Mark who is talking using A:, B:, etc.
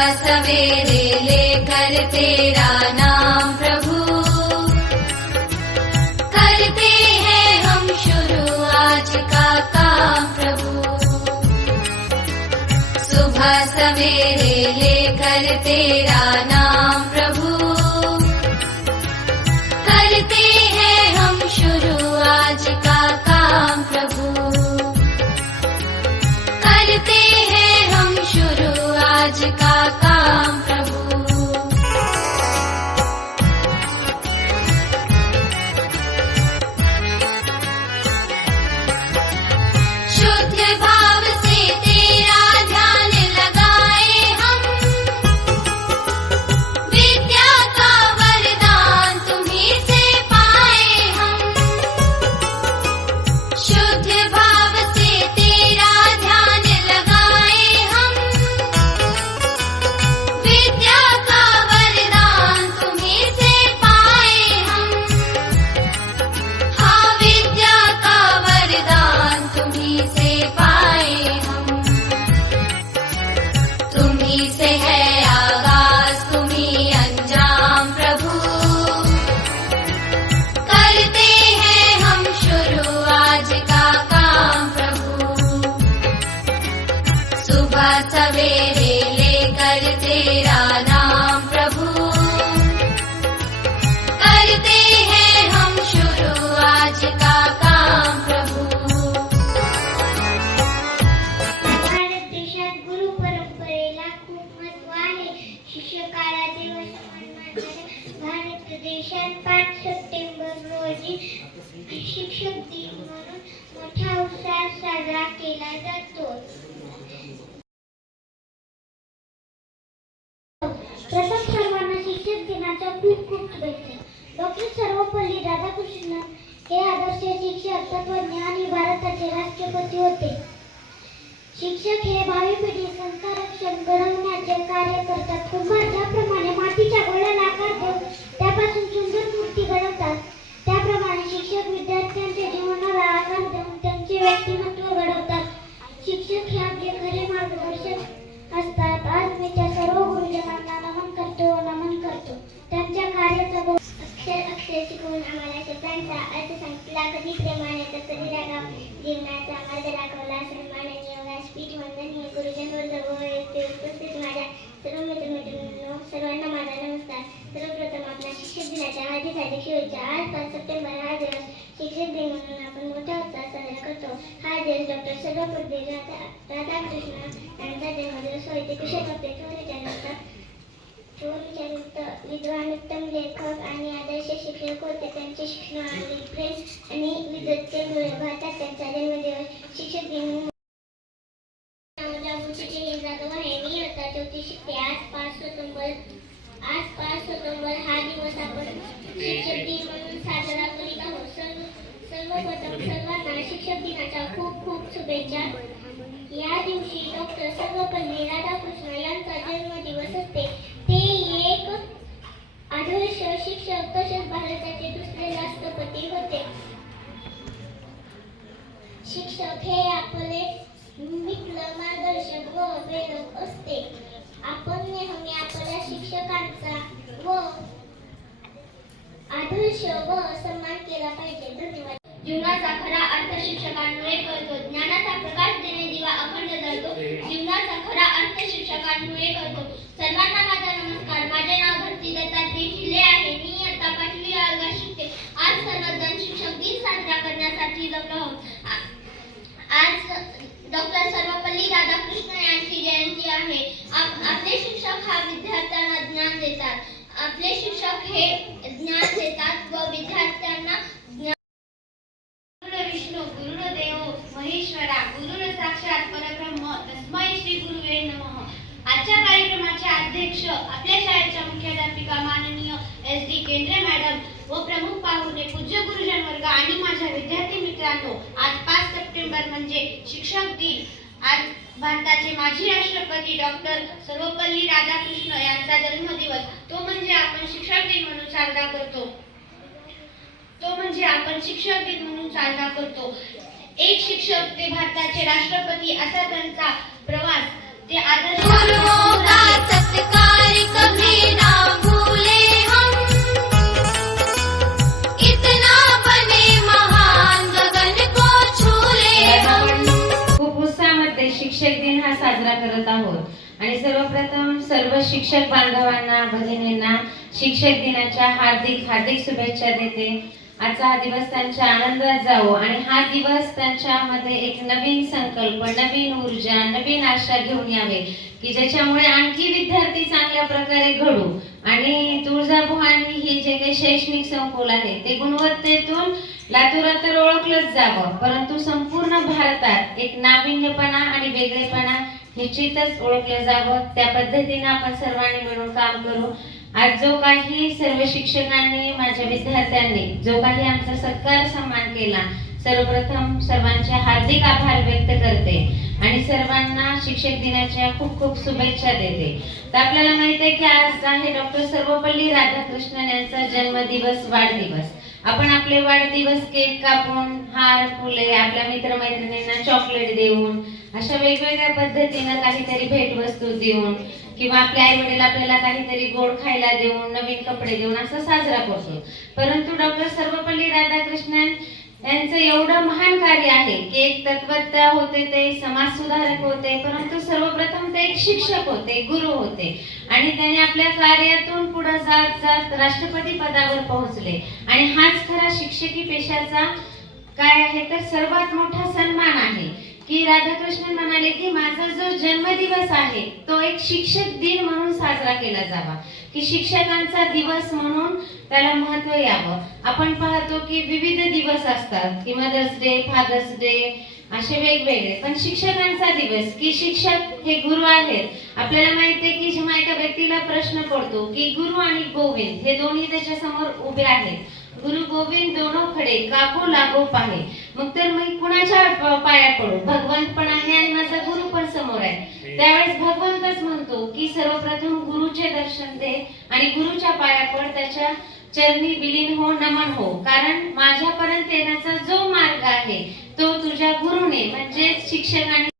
A: सवेरे लेकर तेरा नाम प्रभु। करते हैं हम शुरू आज का काम प्रभु। सुबह सवेरे लेकर तेरा नाम प्रभु। करते हैं हम शुरू आज का काम प्रभु।
B: साजरा केला जातो. प्रथम सर्वांना शिक्षक दिनाच्या खूप खूप शुभेच्छा. डॉक्टर सर्वपल्ली राधाकृष्णन हे आदर्श शिक्षक तत्वज्ञ आणि भारताचे राष्ट्रपती होते. शिक्षक हे भावी पिढी संस्कारक्षम घडवण्याचे कार्य करतात. कुंभार ज्याप्रमाणे मातीच्या गोळ्याला आकार देऊन त्यापासून सांगितला कधी प्रेमाने तर कधी रागाव जीवनाचा मार्ग दाखवला. सन्माननीय व्यासपीठ वंदनीय गुरुजन वर्ग व उपस्थित माझ्या सर्व मित्रमैत्रिणींनो सर्वांना माझा नमस्कार. सर्वप्रथम आपल्या शिक्षक दिनाच्या हार्दिक हार्दिक शुभेच्छा. आज पाच सप्टेंबर हा दिवस शिक्षक दिन म्हणून आपण मोठ्या उत्साहात साजरा करतो. हा दिवस डॉक्टर सर्वपल्ली राधा राधाकृष्ण यांचा जन्मदिवस. होय ते कुशल होते थोर विचारतात थोर विचारवंत विद्वान उत्तम लेखक आणि आदर्श शिक्षक होते. त्यांचे शिक्षण आणि प्रेम आणि भारतात त्यांचा जन्मदिवस शिक्षक दिन जाधव आहे मी आता चौथी शिकते आज पाच सप्टेंबर आज पाच सप्टेंबर हा दिवस आपण शिक्षक दिन म्हणून साजरा करीत आहोत सर्व सर्वप्रथम सर्वांना शिक्षक दिनाच्या खूप खूप शुभेच्छा. या दिवशी डॉक्टर सर्वपल्ली राधाकृष्ण यांचा जन्मदिवस असते. ते एक आदर्श शिक्षक तसेच भारताचे दुसरे राष्ट्रपती आपले मित्र मार्गदर्शक व प्रेरक असते. आपण नेहमी आपल्या शिक्षकांचा व आदर्श व सन्मान केला पाहिजे. धन्यवाद.
C: जीवनाचा खरा अर्थ शिक्षकांमुळे कळतो. ज्ञानाचा प्रकाश देणे दिवा अखंड जळतो जीवनाचा खरा अर्थ शिक्षकांमुळे कळतो. सर्वांना माझा नमस्कार. माझे नाव भरती दत्तात्रय शिले आहे मी इयत्ता पाचवी वर्गात शिकते आज सर्वजण शिक्षक दिन साजरा करण्यासाठी जमलो आहोत आ- आज डॉक्टर सर्वपल्ली राधाकृष्ण यांची जयंती आहे आप- आपले शिक्षक हा विद्यार्थ्यांना ज्ञान देतात आपले शिक्षक हे ज्ञान देतात व विद्यार्थ्यांना ज्ञान गुरु विष्णू गुरुर्देव महेश्वरा गुरुर साक्षात परब्रह्म तस्मै श्री गुरुवे नमः आजच्या कार्यक्रमाचे अध्यक्ष आपल्या शाळेच्या मुख्याध्यापिका माननीय एस डी केंद्रे मॅडम व प्रमुख पाहुणे पूज्य गुरुजन वर्ग आणि माझ्या विद्यार्थी मित्रांनो आज पाच सप्टेंबर म्हणजे शिक्षक दिन. आज भारताचे माजी राष्ट्रपती डॉक्टर सर्वपल्ली राधाकृष्ण यांचा जन्मदिवस. तो म्हणजे आपण शिक्षक दिन म्हणून साजरा करतो. तो म्हणजे आपण शिक्षक दिन म्हणून साजरा करतो. एक शिक्षक ते भारताचे राष्ट्रपती असा त्यांचा प्रवास. ते आदर्श
D: सर्व शिक्षक बांधवांना भगिनींना शिक्षक दिनाच्या हार्दिक हार्दिक शुभेच्छा देते. आजचा हा दिवस त्यांच्या आनंदात जावो आणि हा दिवस त्यांच्यामध्ये एक नवीन संकल्प नवीन ऊर्जा नवीन आशा घेऊन यावे की ज्याच्यामुळे आणखी विद्यार्थी चांगल्या प्रकारे घडू. आणि तुळजाभवानी हे जे काही शैक्षणिक संकुल आहे ते गुणवत्तेतून लातूरात तर ओळखलंच जावं. परंतु संपूर्ण भारतात एक नाविन्यपणा आणि वेगळेपणा निश्चितच ओळखलं जावं. त्या पद्धतीने आपण सर्वांनी मिळून काम करू. आज जो काही सर्व शिक्षकांनी माझ्या विद्यार्थ्यांनी जो काही आमचा सत्कार सन्मान केला सर्वप्रथम सर्वांचे हार्दिक आभार व्यक्त करते आणि सर्वांना शिक्षक दिनाच्या खूप खूप शुभेच्छा देते. तर आपल्याला माहीत आहे की आज आहे डॉक्टर सर्वपल्ली राधाकृष्णन यांचा जन्मदिवस वाढदिवस. आपण आपले वाढदिवस केक कापून हार फुले आपल्या मित्रमैत्रिणींना चॉकलेट देऊन अशा वेगवेगळ्या पद्धतीनं काहीतरी भेटवस्तू देऊन किंवा आपले आई वडील आपल्याला काहीतरी गोड खायला देऊन नवीन कपडे देऊन असं साजरा करतो. परंतु डॉक्टर सर्वपल्ली राधाकृष्णन त्यांचं एवढं महान कार्य आहे की एक तत्वज्ञ होते ते समाज सुधारक होते परंतु सर्वप्रथम ते एक शिक्षक होते गुरु होते. आणि त्याने आपल्या कार्यातून पुढे जात जात राष्ट्रपती पदावर पोहोचले. आणि हाच खरा शिक्षकी पेशाचा काय आहे तर सर्वात मोठा सन्मान आहे. की राधाकृष्णन म्हणाले की माझा जो जन्मदिवस आहे तो एक शिक्षक दिन म्हणून साजरा केला जावा. की शिक्षकांचा दिवस म्हणून त्याला महत्त्व यावं. आपण पाहतो की विविध दिवस असतात की मदर्स डे फादर्स डे असे वेगवेगळे. पण शिक्षकांचा दिवस की शिक्षक हे गुरु आहेत आपल्याला माहिती आहे की जेव्हा एका व्यक्तीला प्रश्न पडतो की गुरु आणि गोविंद हे दोन्ही त्याच्यासमोर उभे आहेत. गुरु गोविंद दोनो खडे कापो लागो पाहे. मग तर मी कुणाच्या पाया पडू? भगवंत पण आहे आणि माझा गुरु पण समोर आहे. त्यावेळेस भगवंतच म्हणतो की सर्वप्रथम गुरुचे दर्शन दे आणि गुरुच्या पाया पड त्याच्या चरणी विलीन हो नमन हो. कारण माझ्यापर्यंत येण्याचा जो मार्ग आहे तो तुझ्या गुरुने म्हणजे शिक्षकाने